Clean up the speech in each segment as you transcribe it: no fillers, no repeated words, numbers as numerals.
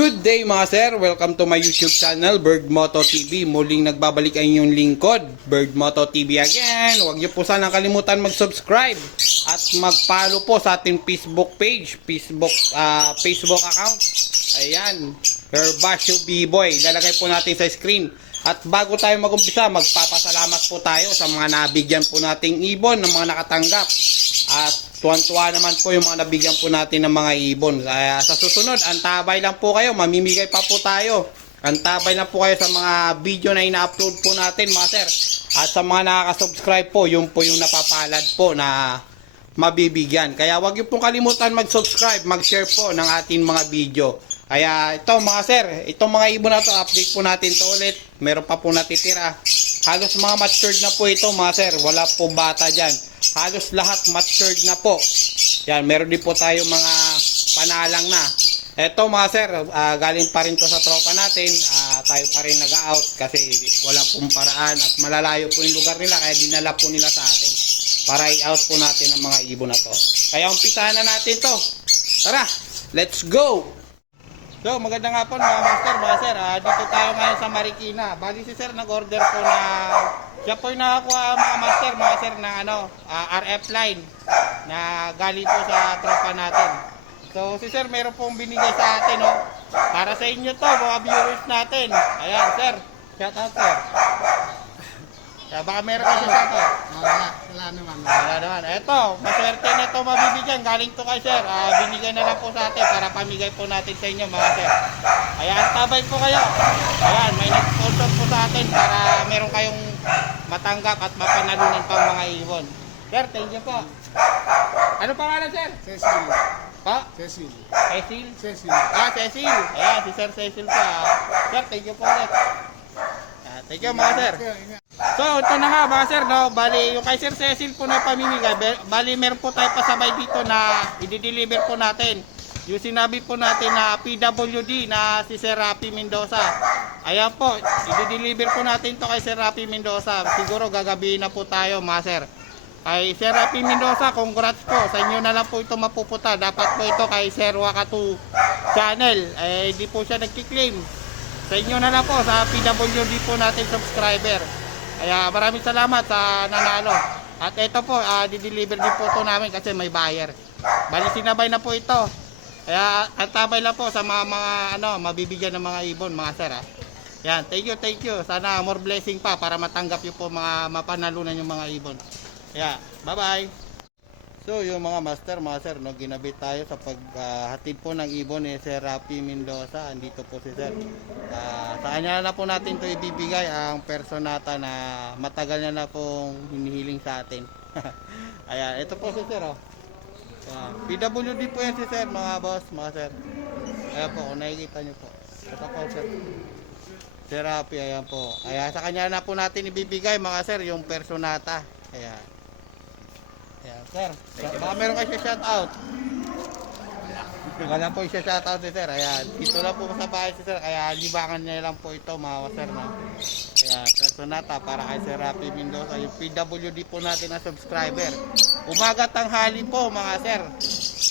Good day mga sir, welcome to my YouTube channel, Bird Moto TV. Muling nagbabalik ang inyong lingkod, Bird Moto TV again. Huwag niyo po sanang kalimutan mag-subscribe at mag-follow po sa ating Facebook page, Facebook account. Ayan, Herbasio B-Boy. Lalagay po natin sa screen. At bago tayo mag-umpisa, magpapasalamat po tayo sa mga nabigyan po nating ibon ng mga nakatanggap. At tuwan-tuwa naman po yung mga nabigyan po natin ng mga ibon. Sa susunod, antabay lang po kayo. Mamimigay pa po tayo. Antabay lang po kayo sa mga video na ina-upload po natin, mga sir. At sa mga nakaka-subscribe po, yun po yung napapalad po na mabibigyan. Kaya wag niyo pong kalimutan mag-subscribe, mag-share po ng ating mga video. Kaya ito mga sir, itong mga ibon na to, update po natin to ulit. Meron pa po natitira. Halos mga matured na po ito mga sir. Wala po bata dyan. Halos lahat matured na po. Yan, meron din po tayo mga panalang na. Ito mga sir, galing pa rin to sa tropa natin. Tayo pa rin nag-out kasi wala pong paraan at malalayo po yung lugar nila. Kaya dinala po nila sa atin para i-out po natin ang mga ibon na to. Kaya umpisahan na natin to. Tara, let's go! So, magandang hapon mga master, mga sir. Dito tayo ngayon sa Marikina. Bali si sir nag-order po na siya po yung nakakuha mga sir ng RF line na galing po sa tropa natin. So, si sir meron pong binigay sa atin, no? Para sa inyo to, mga viewers natin. Ayan, sir. Shout out, sir. Baka meron kasi shout out. Wala naman. Wala naman. Eto, maswerte na ito mabibigyan. Galing to kay sir. Binigay na lang po sa atin para pamigay po natin sa inyo mga sir. Ayan, tabay po kayo. Ayan, may nag-sponsor po sa atin para meron kayong matanggap at mapanalunan pang mga ibon. Sir, thank you po. Ano pangalan sir? Cecil. Pa? Cecil. Cecil? Cecil. Cecil. Ayan, si Sir Cecil pa. Sir, thank you po ulit. Thank you mga sir. So, ito na nga mga sir, no? Bali, yung kay Sir Cecil po na pamimigay, bali meron po tayo pasabay dito na i-deliver po natin. Yung sinabi po natin na PWD na si Sir Rafi Mendoza. Ayan po, i-deliver po natin to kay Sir Rafi Mendoza. Siguro gagabihin na po tayo mga sir. Kay Sir Rafi Mendoza, congrats po. Sa inyo na lang po ito mapupunta. Dapat po ito kay Sir Wakatu channel. Hindi po siya nagkiklaim. Sa inyo na lang po, sa PWD po natin subscriber. Kaya maraming salamat sa nanalo. At ito po, di-deliver din po ito namin kasi may buyer. Bali sinabay na po ito. Kaya antabay lang po sa mga mabibigyan ng mga ibon, mga sir. Yan, thank you. Sana more blessing pa para matanggap yung po mga mapanalunan yung mga ibon. Kaya, bye-bye. So, yung mga master, mga sir, no, ginabit tayo sa paghatid po ng ibon ni Sir Rafi Mendoza. Andito po si sir. Sa kanya na po natin ito ibibigay ang personata na matagal na pong hinihiling sa atin. Ayan, ito po si sir. PWD po yan si sir, mga boss, mga sir. Ayan po, kung nakikita nyo po. Ito po sir. Sir Rafi, ayan po. Ayan, sa kanya na po natin ibibigay mga sir yung personata. Ayan. Ayan, sir. Baka meron kayo siya shout out. Wala po siya shout out si sir. Ayan. Dito lang po sa bahay si sir. Kaya libangan niya lang po ito mga sir. No? Ayan. Personata para kay Sir Rafi Mendoza. Yung PWD po natin na subscriber. Umaga tanghali po mga sir.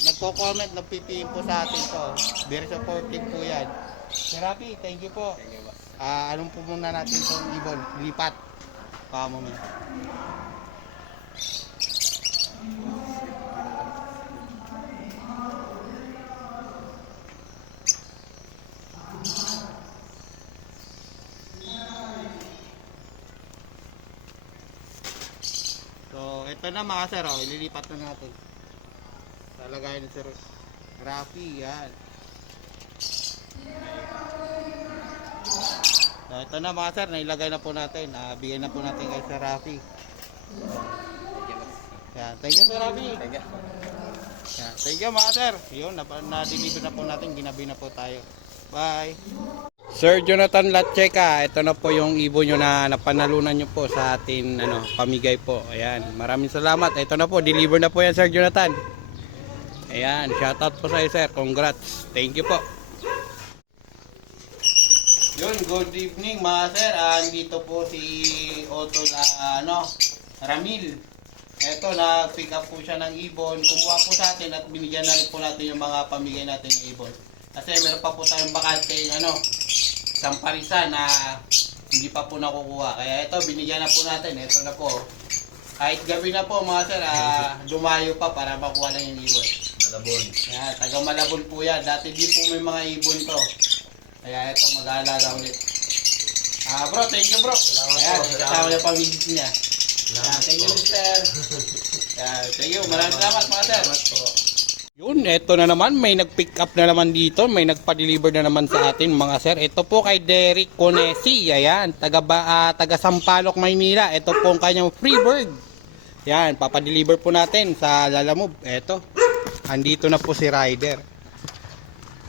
Nagko-comment, nagpipiin po sa atin to. Very supportive po yan. Sir Rafi, thank you po. Anong po muna natin itong ibon? Lipat. Pamo mo. So, ito na mga sir, ililipat na natin. Talagay ni Sir Rafi, yan. So, ito na mga sir, nailagay na po natin. Bigay na po natin kay Sir Rafi. Yan, thank you Sir Rafi. Thank you. Yan, thank you mga sir. Yun, na-deliver na po natin, ginabi na po tayo. Bye. Sir Jonathan Latcheka, ito na po yung ibon nyo na napanalunan nyo po sa atin pamigay po. Ayan, maraming salamat. Ito na po, deliver na po yan Sir Jonathan. Ayan, shoutout po sa iyo sir. Congrats. Thank you po. Yun, good evening mga sir. Dito po si Otto Ramil. Ito, nag-pick up po siya ng ibon. Kumuha po sa atin at binigyan na rin po natin yung mga pamigay natin ng ibon. Kasi meron pa po tayong bakante ano, isang parisan na hindi pa po nakukuha. Kaya ito, binigyan na po natin. Ito na po. Kahit gabi na po mga sir, lumayo pa para makuha lang yung ibon. Malabon. Kaya taga Malabon po yan. Dati di po may mga ibon to. Kaya ito, mag-aalaga ulit. Bro, thank you bro. Salamat Ayan, po. kasama niya pang visit niya. Salamat Thank you po. mister. Thank you. Maraming salamat mga sir. Salamat po. Yun, eto na naman, may nag-pick up na naman dito, may nagpa-deliver na naman sa atin mga sir. Ito po kay Derek Conesi, ayan, taga Sampaloc, Maynila. Ito po ang kanyang Freebird. Yan, papadeliver po natin sa Lalamove. Eto, andito na po si Ryder.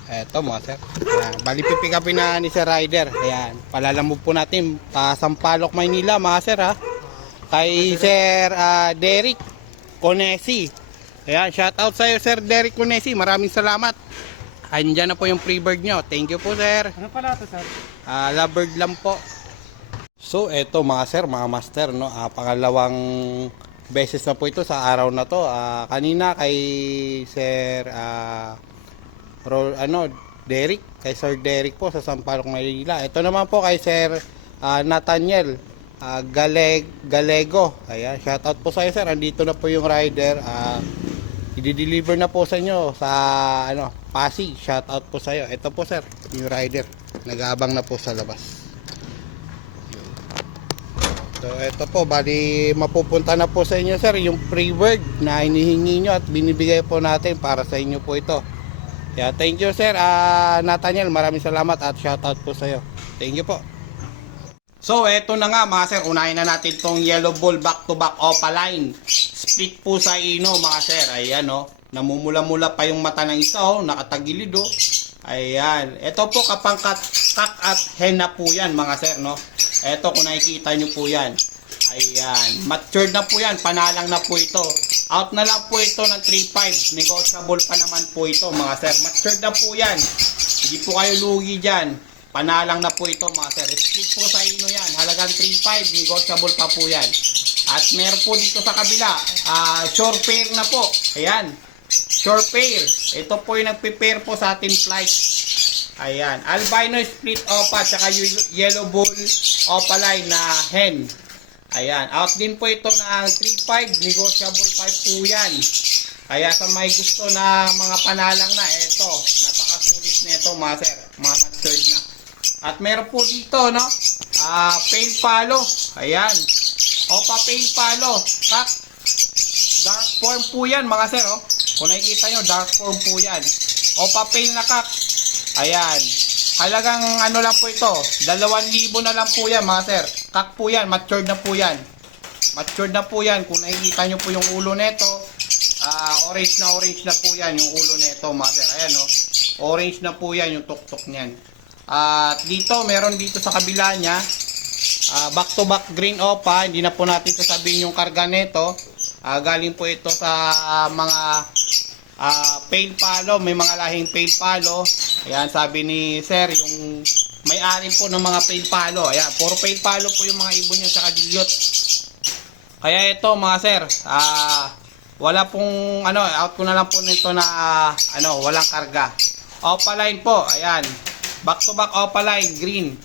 Eto mga sir. Ayan, bali pipick upin na ni Sir Ryder. Ayan, palalamove po natin pa Sampaloc, Maynila mga sir ha. Kay Sir Derek Conesi. Ayan, shout out sa iyo Sir Derek Conesi. Maraming salamat. Andiyan na po yung Freebird nyo. Thank you po sir. Ano pala ito, sir? Lovebird lang po. So eto mga sir, mga master no, pangalawang beses na po ito sa araw na to. Kanina kay Sir Derek, kay Sir Derek po sa Sampaloc, Maynila. Ito naman po kay Sir Nathaniel Galego. Ayan, shout out po sa iyo sir. Andito na po yung rider. I-deliver na po sa inyo sa Pasig. Shout out po sa iyo. Ito po sir, yung rider. Nag-aabang na po sa labas. So ito po, bali mapupunta na po sa inyo sir yung Freebird na hinihingi nyo at binibigay po natin para sa inyo po ito. Yeah, thank you sir Nathaniel, maraming salamat at shout out po sa iyo. Thank you po. So eto na nga mga sir, unahin na natin tong yellow ball back to back opaline. Split po sa ino mga sir. Ayan oh, namumula-mula pa yung mata ng isa oh, nakatagilid oh. Ayan, ito po kapangkat kak at hen na po yan mga sir no. Ito kung nakikita nyo po yan. Ayan, matured na po yan, panalang na po ito. Out na lang po ito ng 3.5. Negotiable pa naman po ito mga sir. Matured na po yan. Hindi po kayo lugi dyan. Panalang na po ito mga sir. Split po sa ino yan. Halagang 3.5. Negotiable pa po yan. At meron po dito sa kabila. Shore pair na po. Ayan. Shore pair. Ito po yung nagpe-pair po sa ating flight. Ayan. Albino split opa. Tsaka yellow bull opaline na hen. Ayan. Out din po ito ng 3.5. Negotiable pa po yan. Kaya sa may gusto na mga panalang na. Ito. Napakasulit na ito mga sir. Mga matured na. At meron po dito, no? Pale palo. Ayan. Opa pale palo. Kak. Dark form po yan, mga sir, oh. Kung nakikita nyo, dark form po yan. Opa pale na kak. Ayan. Halagang ano lang po ito. 2,000 na lang po yan, mga sir. Kak po yan. Matured na po yan. Matured na po yan. Kung nakikita nyo po yung ulo neto, orange na po yan yung ulo neto, mga sir. Ayan, oh. Orange na po yan yung tuktok niyan. At dito, meron dito sa kabila niya, back to back green opa. Hindi na po natin sasabihin yung karga nito. Galing po ito sa mga pale palo. May mga lahing pale palo. Ayan, sabi ni sir, yung may-ari po ng mga pale palo. Ayan, puro pale palo po yung mga ibon niya tsaka dilute. Kaya ito mga sir, wala pong out ko na lang po nito na walang karga. Opaline po, ayan. Back to back opaline, green.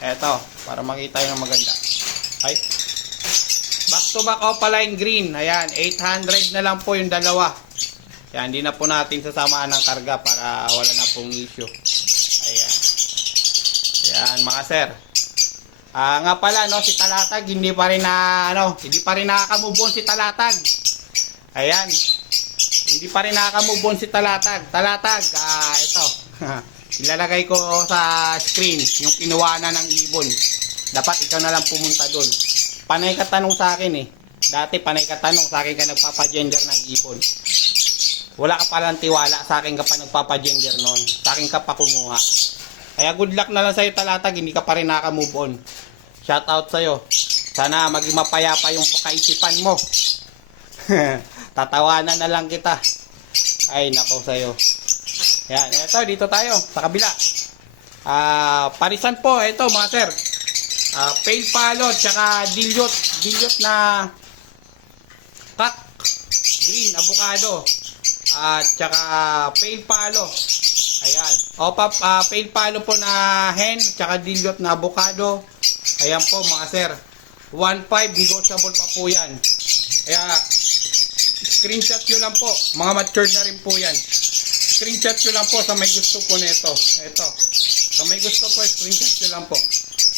Eto, para makita yung maganda. Ay. Back to back opaline green. Ayan, 800 na lang po yung dalawa. Ayan, hindi na po natin sasamaan ng karga para wala na pong issue. Ayan. Ayan, mga sir. Nga pala, no, si Talatag, hindi pa rin nakakamove on si Talatag. Ayan. Hindi pa rin nakakamove on si Talatag. Talatag, ito. Ilalagay ko sa screen yung kinuha na ng ibon. Dapat ikaw na lang pumunta doon. Panay ka tanong sa akin eh. Dati panay ka tanong sa akin ka nagpapagender ng ibon. Wala ka palang tiwala sa akin ka pa nagpapagender noon. Sa akin ka pa kumuha. Kaya good luck na lang sa'yo Talatag. Hindi ka pa rin naka-move on. Shout out sa'yo. Sana maging mapayapa yung kaisipan mo. Tatawanan na lang kita. Ay nako sa'yo. Yan, ito dito tayo sa kabila. Parisan po ito mga sir. Pale palo tsaka dilute na kak green avocado. Tsaka pale palo. Ayan. Pale palo po na hen, tsaka dilute na avocado. Ayan po mga sir. 1.5 negotiable pa po yan. Kaya screenshot nyo lang po. Mga matured na rin po yan. Screenshot nyo lang po sa may gusto po nito. Ito. Sa may gusto po, screenshot nyo lang po.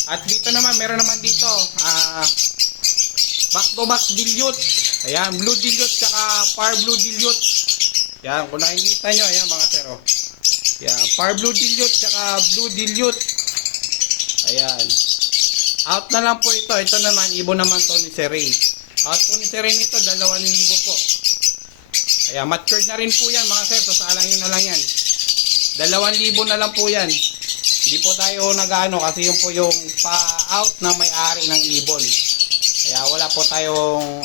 At dito naman, meron naman dito back to back dilute. Ayan, blue dilute tsaka far blue dilute. Ayan, kung nakikita nyo, ayan mga sir. Oh. Ayan, far blue dilute tsaka blue dilute. Ayan. Out na lang po ito. Ito naman, ibon naman to ni Sir Ray. Out po ni Sir Ray nito, 2,000 po. Ayan, matured na rin po yan mga sir. Sasalang nyo na lang yan. 2,000 na lang po yan. Hindi po tayo nag-ano kasi yun po yung pa-out na may-ari ng ibon. Kaya wala po tayong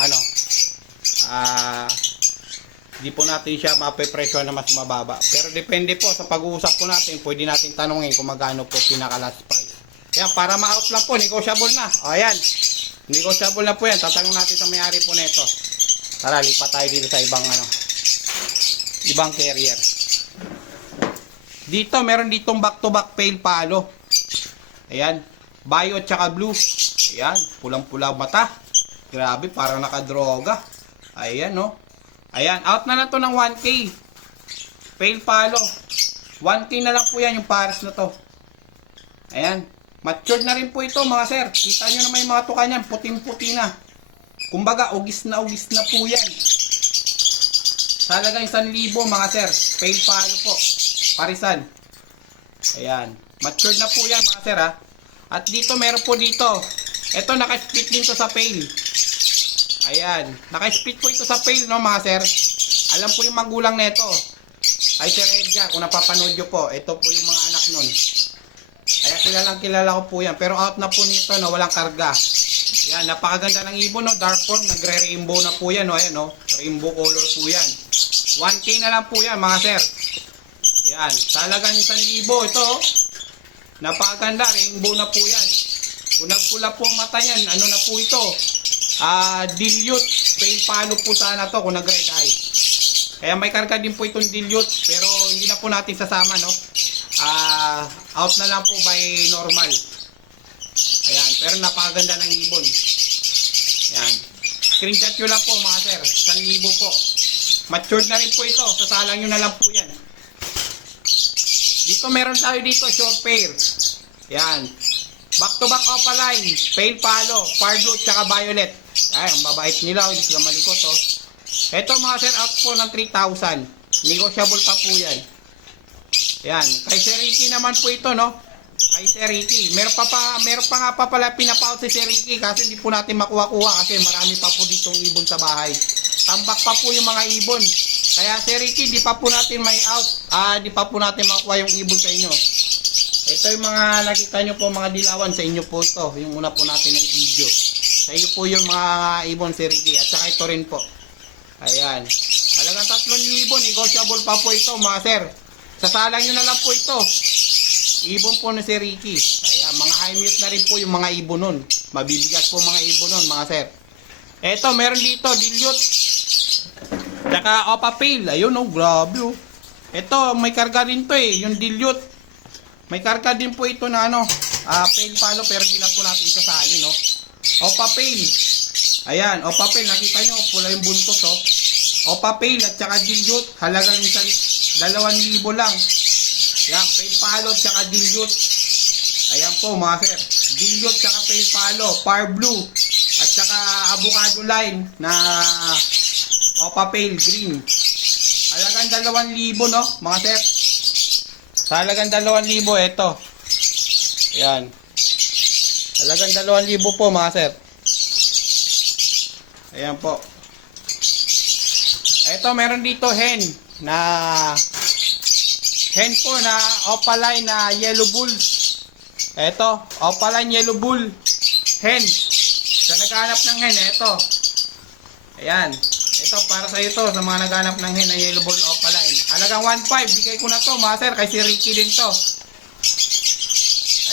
hindi po natin siya mape-presyo na mas mababa. Pero depende po sa pag-uusap po natin, pwede natin tanongin kung magkano po pinaka-last price. Ayan, para ma-out lang po, negotiable na. O, ayan. Negotiable na po yan. Tatanong natin sa may-ari po nito. Tara, lipat tayo dito sa ibang carrier. Dito, meron ditong back-to-back pale palo. Ayan. Bio at saka blue. Ayan. Pulang-pula mata. Grabe, parang nakadroga. Ayan, no. Ayan. Out na to ng 1K. Pale palo. 1K na lang po yan yung pares na to. Ayan. Matured na rin po ito mga sir. Kita nyo naman yung mga tuka niyan. Puting-puti na. Kumbaga, ugis na po yan. Talagang 1,000 mga sir. Pale palo po. Parisan. Ayan. Matured na po yan mga sir ha. At dito meron po dito. Ito naka-split din to sa pale. Ayan. Naka-split po ito sa pale no mga sir. Alam po yung magulang nito. Ay Sir Edgar, kung napapanood nyo po. Ito po yung mga anak nun. Kaya kilala ko po yan. Pero out na po nito no. Walang karga. Ayan. Napakaganda ng ibon no. Dark form. Nagre-rainbow na po yan no. Ayan no. Rainbow color po yan. 1K na lang po yan mga sir. Yan, talagang 1,000 ito. Napakaganda, rainbow na po yan. Kung nagpula po ang mata yan, ano na po ito? Dilute, pale palo po sana to kung nag-red eye. Kaya may karga din po itong dilute, pero hindi na po natin sasama, no? Out na lang po by normal. Ayan, pero napakaganda ng ibon. Ayan. Screenshot nyo lang po mga sir, 1,000 po. Matured na rin po ito, sasalang nyo na lang po yan. Dito meron tayo dito, short pair. Yan. Back to back opaline, pale palo, far blue, tsaka violet. Ay, ang babait nila, hindi sila malikot, oh. Ito mga sir, out po ng 3,000. Negotiable pa po yan. Yan. Kay Sir Ricky naman po ito, no? Kay Sir Ricky. Meron pa nga pa pala pinapaut si Sir Ricky kasi hindi po natin makuha-kuha kasi marami pa po ditong ibon sa bahay. Tambak pa po yung mga ibon. Kaya Sir Ricky, di pa po natin may out. Di pa po natin makuha yung ibon sa inyo. Ito yung mga nakita nyo po mga dilawan sa inyo po ito. Yung una po natin ng video. Sa inyo po yung mga ibon Sir Ricky. At saka ito rin po. Ayan. Halagang 3,000. Negotiable pa po ito mga sir. Sasalang nyo na lang po ito. Ibon po na Sir Ricky. Ayan. Mga high mute na rin po yung mga ibon nun. Mabibigat po mga ibon nun mga sir. Ito meron dito. Dilute. Tsaka opa pale. Ayun oh, grabe oh. Ito, may karga din to eh. Yung dilute. May karga din po ito na pale palo pero hindi na po natin sasali no. Opa pale. Ayan, opa pale. Nakita nyo, pula yung buntot oh. Opa pale at tsaka dilute. Halagang 2,000 lang. Ayan, pale palo at tsaka dilute. Ayan po mga sir. Dilute tsaka pale palo. Far blue. At tsaka avocado line na opa pale green. Halagang 2,000 no, mga sir. Sa halagang 2,000 ito. Ayan. Halagang 2,000 po mga sir. Ayan po. Ito meron dito hen po na opaline na yellow bull. Ito, opaline yellow bull hen. Sa naghanap ng hen, ito. Ayan. Ito para sa ito sa mga naghanap ng hen na yellow bull opaline. Halagang 1,500, bigay ko na to mga sir, kay Sir Ricky din to.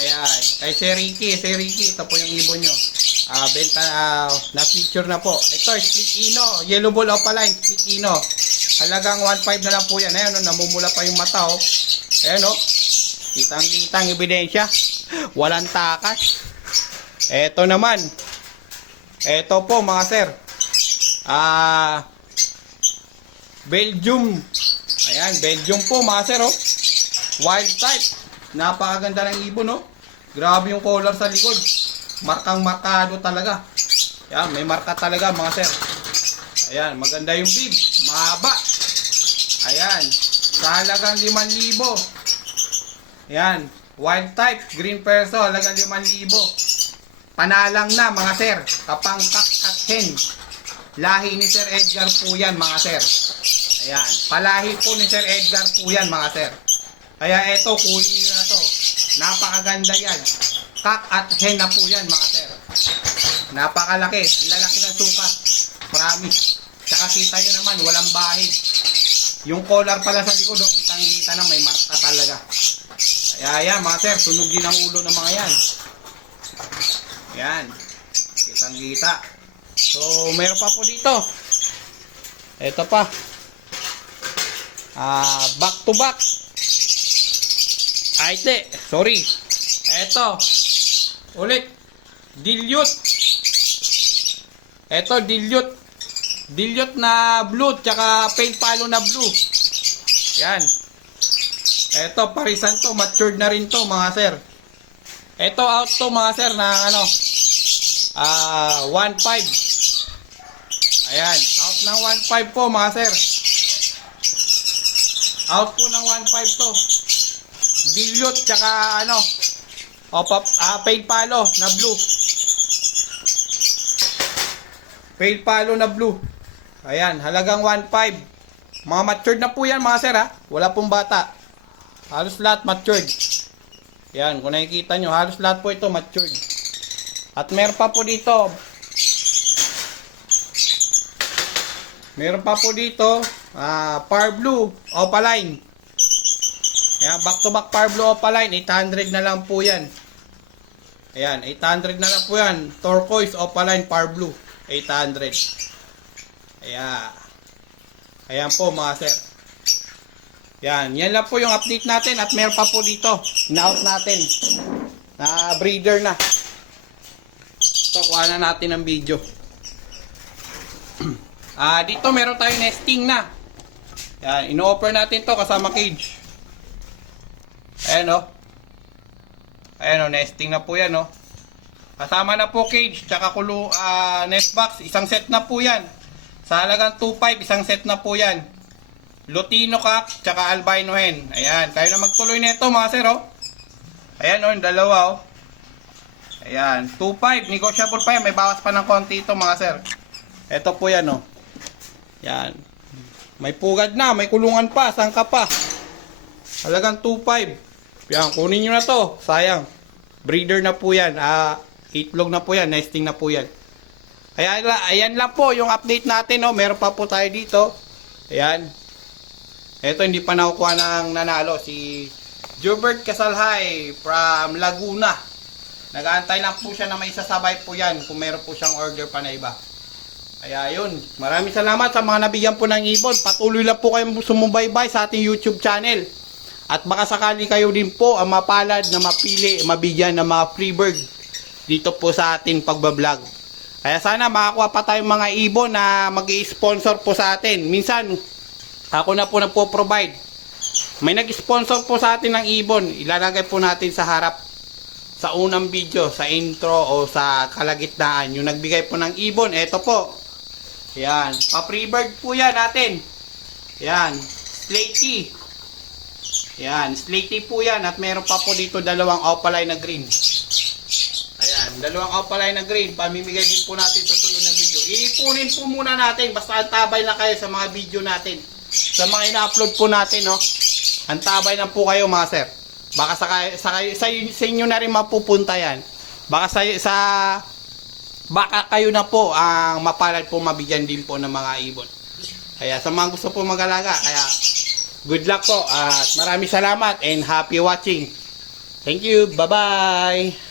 Ayan, kay Sir Ricky, ito po yung ibon nyo. Benta na feature na po. Ito, split ino, yellow bull opaline, split ino. Halagang 1,500 na lang po yan. Ayan, namumula pa yung mata oh. Ayan o. Kitang-kitang ebidensya. Walang takas. Eto naman. Eto po mga sir. Belgium. Ayan, Belgium po mga sir oh. Wild type. Napakaganda ng ibon oh. Grabe yung color sa likod. Markang markado talaga. Ayan, may marka talaga mga sir. Ayan, maganda yung bib. Mahaba. Ayan, sa halagang 5,000. Ayan, wild type, green perso, halagang 5,000. Panalang na mga sir. Kapangkak at hen. Lahi ni Sir Edgar po yan mga sir. Ayan, palahi po ni Sir Edgar po yan mga sir. Kaya eto, kunin nyo na to. Napakaganda yan. Kak at hen na po yan mga sir. Napakalaki. Lalaki ng sukat. Promise. Tsaka kita nyo naman, walang bahid. Yung collar pala sa likod, kitang-kita na may marka talaga. Kaya yan mga sir, tunog din ang ulo ng mga yan. Yan. Kitang-kita. So, mayroon pa po dito. Ito pa. Back to back. Ay, sorry. Ito. Ulit. Dilute. Ito, dilute. Dilute na blue, tsaka pale palo na blue. Yan. Ito, parisan to. Matured na rin to, mga sir. Ito, out to, mga sir, na ano, 1.5. Ayan. Out ng 1.5 po, mga sir. Out po ng 1.5 to. Dilute, tsaka ano, pale palo na blue. Pale palo na blue. Ayan, halagang 1.5. Mga matured na po yan mga sir ha. Wala pong bata. Halos lahat matured. Ayan, kung nakikita nyo, halos lahat po ito matured. At meron pa po dito. Meron pa po dito, Par Blue Opaline. Ayan, back to back Par Blue Opaline, 800 na lang po yan. Ayan, 800 na lang po yan. Turquoise Opaline Par Blue, 800. Ayan. Ayan po mga sir. Yan. Yan lang po yung update natin. At meron pa po dito. Na-out natin. Na breeder na. So, kuha na natin ang video. Dito meron tayo nesting na. Yan. Ino-offer natin to kasama cage. Ayan o. Ayan o. Nesting na po yan o. Kasama na po cage. Tsaka nest box. Isang set na po yan. Sa halagang 2.5, isang set na po yan. Lutino cock, tsaka albino hen. Ayan, kayo na magtuloy nito mga sir, oh. Ayan, oh, yung dalawa, oh. Ayan, 2.5, negotiable pa yan. May bawas pa ng konti ito mga sir. Ito po yan, oh. Ayan. May pugad na, may kulungan pa, sangka pa. Halagang 2.5. Ayan, kunin nyo na to. Sayang. Breeder na po yan. Itlog na po yan, nesting na po yan. Ayan lang po yung update natin, no? Meron pa po tayo dito. Ayan. Ito hindi pa nakukuha ng nanalo. Si Jubert Casalhay from Laguna. Nag-aantay lang po siya na may sasabay po yan kung meron po siyang order pa na iba. Kaya yun. Maraming salamat sa mga nabigyan po ng ibon. Patuloy lang po kayong sumubaybay sa ating YouTube channel. At baka sakali kayo din po ang mapalad na mapili, mabigyan ng mga free bird dito po sa ating pagbablog. Kaya sana makakuha pa tayong mga ibon na mag-i-sponsor po sa atin. Minsan, ako na po nagpo-provide. May nag-sponsor po sa atin ng ibon. Ilalagay po natin sa harap sa unang video, sa intro o sa kalagitnaan. Yung nagbigay po ng ibon, eto po. Yan. Pa-free bird po yan natin. Yan. Slaty. Yan. Slaty po yan. At meron pa po dito dalawang opaline na green. Ayan, dalawang opaline na green. Pamimigay din po natin sa sunod na video. Iipunin po muna natin. Basta antabay lang kayo sa mga video natin. Sa mga ina-upload po natin, no? Antabay lang po kayo, mga sir. Baka sa inyo na rin mapupunta yan. Baka baka kayo na po ang mapalad po mabigyan din po ng mga ibon. Kaya sa mga gusto po mag-alaga, kaya good luck po. At maraming salamat and happy watching. Thank you. Bye-bye.